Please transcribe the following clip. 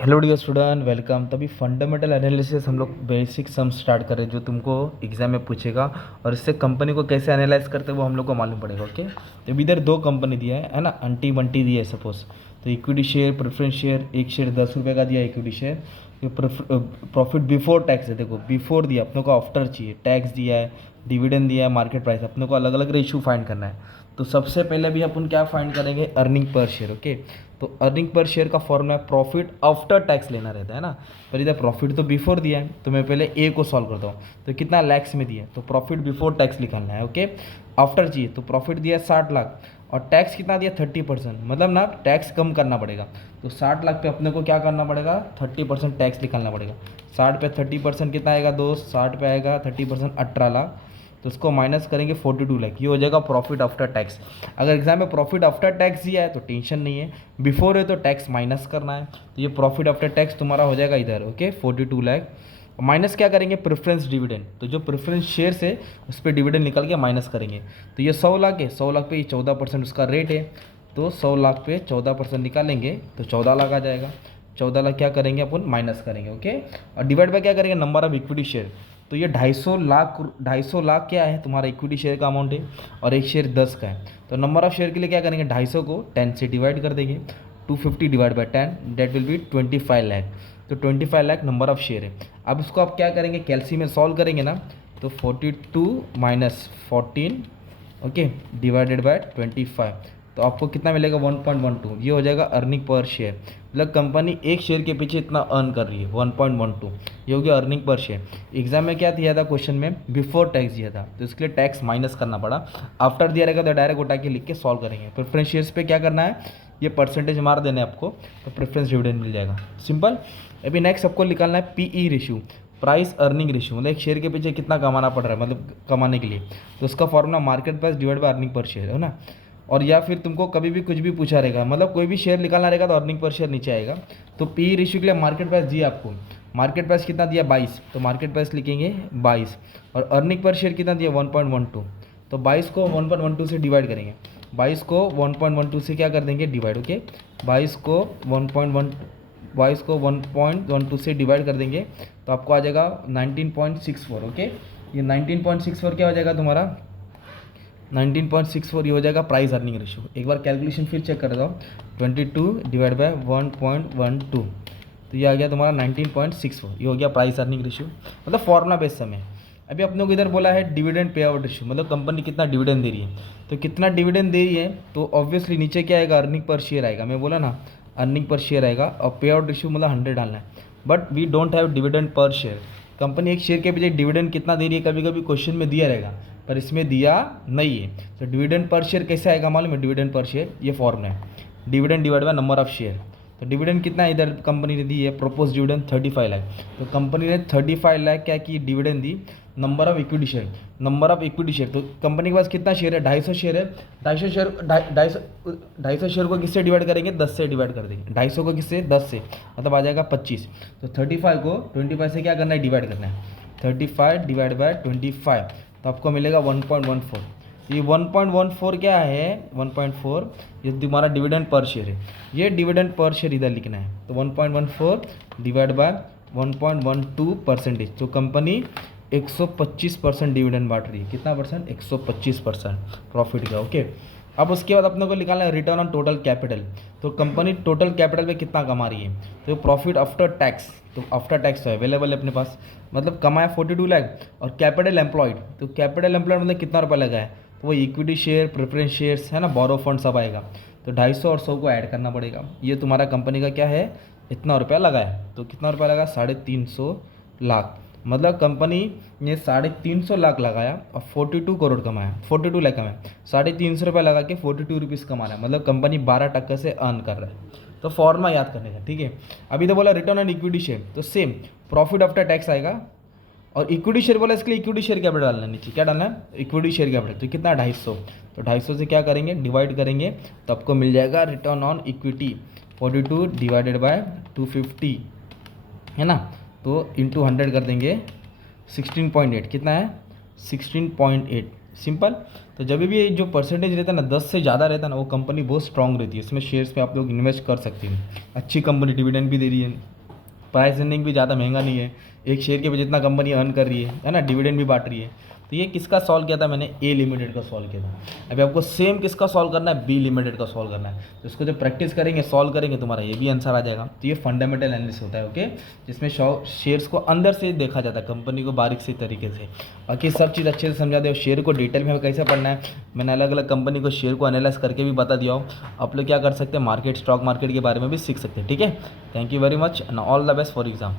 Hello dear student, welcome. तभी fundamental analysis हम लोग बेसिक सम स्टार्ट कर रहे हैं जो तुमको एग्जाम में पूछेगा, और इससे कंपनी को कैसे एनालाइज करते हैं वो हम लोग को मालूम पड़ेगा। ओके, तो इधर दो कंपनी दिया है ना, अंटी बंटी दिया है सपोज। तो इक्विटी शेयर, प्रेफरेंस शेयर, एक शेयर 10 रुपये का दिया है इक्विटी शेयर। ये प्रॉफिट बिफोर टैक्स है, देखो बिफोर दिया, अपने को आफ्टर चाहिए। टैक्स दिया है, डिविडेंड दिया है, मार्केट प्राइस, अपने को अलग अलग रेशियो फाइंड करना है। तो सबसे पहले भी अपन क्या फाइंड करेंगे, अर्निंग पर शेयर। ओके, तो अर्निंग पर शेयर का फॉर्मूला है प्रॉफिट आफ्टर टैक्स लेना रहता है ना। पर इधर प्रॉफिट तो बिफोर दिया है, तो मैं पहले ए को सॉल्व करता हूँ। तो कितना लैक्स में दिया है, तो प्रॉफिट बिफोर टैक्स निकालना है। ओके, आफ्टर चाहिए, तो प्रॉफिट दिया है 60 लाख, और टैक्स कितना दिया 30%, मतलब ना टैक्स कम करना पड़ेगा। तो 60 लाख पे अपने को क्या करना पड़ेगा, 30% टैक्स निकालना पड़ेगा। 60 पे 30% कितना आएगा दोस्त, 60 पे आएगा 30% 18 लाख। तो उसको माइनस करेंगे 42 लाख, ये हो जाएगा प्रॉफिट आफ्टर टैक्स। अगर एग्जाम में प्रॉफिट आफ्टर टैक्स दिया है तो टेंशन नहीं है, बिफोर है तो टैक्स माइनस करना है। तो ये प्रॉफिट आफ्टर टैक्स तुम्हारा हो जाएगा इधर। ओके, 42 लाख माइनस क्या करेंगे, प्रेफरेंस डिविडेंड। तो जो प्रेफरेंस शेयर है उस पर डिविडेंड निकल के माइनस करेंगे। तो ये 100 लाख है, 100 लाख पे ये 14% उसका रेट है। तो 100 लाख पे 14% निकालेंगे तो 14 लाख आ जाएगा। 14 लाख क्या करेंगे अपन, माइनस करेंगे। ओके, और डिवाइड बाय क्या करेंगे, नंबर ऑफ इक्विटी शेयर। तो ये 250 लाख, 250 लाख क्या है तुम्हारा इक्विटी शेयर का अमाउंट है, और एक शेयर 10 का है। तो नंबर ऑफ शेयर के लिए क्या करेंगे, 250 को 10 से डिवाइड कर देंगे। 250 divide by 10, that will be 25 lakh. तो 25 लाख नंबर ऑफ शेयर है। अब इसको आप क्या करेंगे, कैलसी में सॉल्व करेंगे ना। तो 42 माइनस 14, ओके, डिवाइडेड बाय 25, तो आपको कितना मिलेगा, 1.12। ये हो जाएगा अर्निंग पर शेयर। मतलब कंपनी एक शेयर के पीछे इतना अर्न कर रही है, 1.12। ये हो गया अर्निंग पर शेयर। एग्जाम में क्या दिया था क्वेश्चन में, बिफोर टैक्स दिया था, तो इसके लिए टैक्स माइनस करना पड़ा। आफ्टर दिया रहेगा तो डायरेक्ट उठा के लिख के सॉल्व करेंगे। प्रेफरेंस शेयर्स पे क्या करना है, ये परसेंटेज मार देना है आपको, तो प्रेफरेंस डिविडेंड मिल जाएगा, सिंपल। अभी नेक्स्ट आपको निकालना है PE ratio, price earning ratio, मतलब एक शेयर के पीछे कितना कमाना पड़ रहा है, मतलब कमाने के लिए। तो उसका formula market price divide by earning per share है ना। और या फिर तुमको कभी भी कुछ भी पूछा रहेगा, मतलब कोई भी शेयर निकालना रहेगा तो अर्निंग पर शेयर नीचे आएगा। तो पी रेशियो के लिए मार्केट प्राइस दिया आपको, मार्केट प्राइस कितना दिया 22, तो मार्केट प्राइस लिखेंगे 22। और अर्निंग पर शेयर कितना दिया 1.12, तो 22 को 1.12 से डिवाइड करेंगे। 22 को 1.12 से क्या कर देंगे, डिवाइड। ओके, 22 को 1.1 22 को 1.12 से डिवाइड कर देंगे तो आपको आ जाएगा 19.64। ओके, ये 19.64 क्या हो जाएगा तुम्हारा, 19.64 ये हो जाएगा प्राइस अर्निंग रेशियो। एक बार कैलकुलेशन फिर चेक कर दो, 22 डिवाइड बाय 1.12, तो ये आ गया तुम्हारा 19.64। ये हो गया प्राइस अर्निंग रेशियो, मतलब फॉर्मुला बेस समय। अभी अपने को इधर बोला है डिविडेंड पे आउट रेशियो, मतलब कंपनी कितना डिविडेंड दे रही है। तो कितना डिविडेंड दे रही है, तो ऑब्वियसली नीचे क्या आएगा, अर्निंग पर शेयर आएगा। मैं बोला ना अर्निंग पर शेयर आएगा, और पे आउट रेशियो मतलब 100 डालना है। But we don't have dividend per share. Company एक शेयर के पीछे डिविडेंड कितना दे रही है, कभी कभी क्वेश्चन में दिया रहेगा, पर इसमें दिया नहीं है। तो डिविडेंड पर शेयर कैसे आएगा मालूम है, डिविडेंड पर शेयर ये फॉर्मूला है, dividend divide by number of share. तो डिविडेंड कितना इधर कंपनी ने दी है, प्रोपोज डिविडेंड 35 लाख। तो कंपनी ने 35 लाख क्या की dividend the. Number of equity share, number of equity share, तो कंपनी के पास कितना शेयर है, 250 शेयर है। 250 शेयर, 250 शेयर को किससे डिवाइड करेंगे, 10 से डिवाइड कर देंगे। 250 को किससे, 10 से, मतलब आ जाएगा 25। तो 35 को 25 से क्या करना है, डिवाइड करना है। 35 डिवाइड बाय 25, तो आपको मिलेगा 1.14। ये 1.14 क्या है, 1.4 ये तुम्हारा डिविडेंड पर शेयर है। ये डिविडेंड पर शेयर इधर लिखना है। तो 1.14 डिवाइड बाय 1.12%। तो कंपनी 125% डिविडेंड बांट रही है। कितना परसेंट, 125% प्रॉफिट का। ओके, अब उसके बाद अपने को निकालना है रिटर्न ऑन टोटल कैपिटल। तो कंपनी टोटल कैपिटल में कितना कमा रही है, तो प्रॉफिट आफ्टर टैक्स, तो आफ्टर टैक्स तो अवेलेबल है अपने पास, मतलब कमाया 42 लाख। और कैपिटल एम्प्लॉयड, तो कैपिटल एम्प्लॉयड मतलब कितना रुपया लगा है, तो वो इक्विटी शेयर, प्रेफरेंस शेयर्स है ना, बोरो फंड सब आएगा। तो 250 और 100 को ऐड करना पड़ेगा। ये तुम्हारा कंपनी का क्या है, इतना रुपया लगा है। तो कितना रुपया लगा, 350 लाख। मतलब कंपनी ने 350 लाख लगाया और 42 करोड़ कमाया, 42 लाख कमाया। 350 रुपये लगा के 42 रुपीज़ कमा रहा है, मतलब कंपनी 12% से अर्न कर रहा है। तो फॉर्मूला याद करने का, ठीक है। अभी तो बोला रिटर्न ऑन इक्विटी शेयर, तो सेम प्रॉफिट आफ्टर टैक्स आएगा। और इक्विटी शेयर बोला, इसके लिए इक्विटी शेयर कैपिटल डालना है नीचे, क्या डालना है, इक्विटी शेयर कैपिटल। तो कितना 250, तो 250 से क्या करेंगे, डिवाइड करेंगे, तो आपको मिल जाएगा return on equity 42 divided by 250 है ना। तो इंटू 100 कर देंगे, 16.8 कितना है, 16.8 सिंपल। तो जब भी ये जो परसेंटेज रहता है ना 10 से ज़्यादा रहता है ना, वो कंपनी बहुत स्ट्रांग रहती है, इसमें शेयर्स में आप लोग इन्वेस्ट कर सकते हैं। अच्छी कंपनी, डिविडेंड भी दे रही है, प्राइस अर्निंग भी ज़्यादा महंगा नहीं है, एक शेयर के पे जितना कंपनी अर्न कर रही है ना, डिविडेंड भी बांट रही है। तो ये किसका सॉल्व किया था मैंने, ए लिमिटेड का सॉल्व किया था। अभी आपको सेम किसका सॉल्व करना है, बी लिमिटेड का सॉल्व करना है। तो इसको जब प्रैक्टिस करेंगे, सॉल्व करेंगे, तुम्हारा ये भी आंसर आ जाएगा। तो ये फंडामेंटल एनालिसिस होता है, ओके, जिसमें शेयर्स को अंदर से देखा जाता है, कंपनी को बारीक से तरीके से। बाकी सब चीज़ अच्छे से समझा दे। शेयर को डिटेल में कैसे पढ़ना है, मैंने अलग अलग कंपनी को शेयर को एनालाइज करके भी बता दिया हो। आप लोग क्या कर सकते हैं, मार्केट, स्टॉक मार्केट के बारे में भी सीख सकते हैं, ठीक है। Thank you very much and all the best for exam.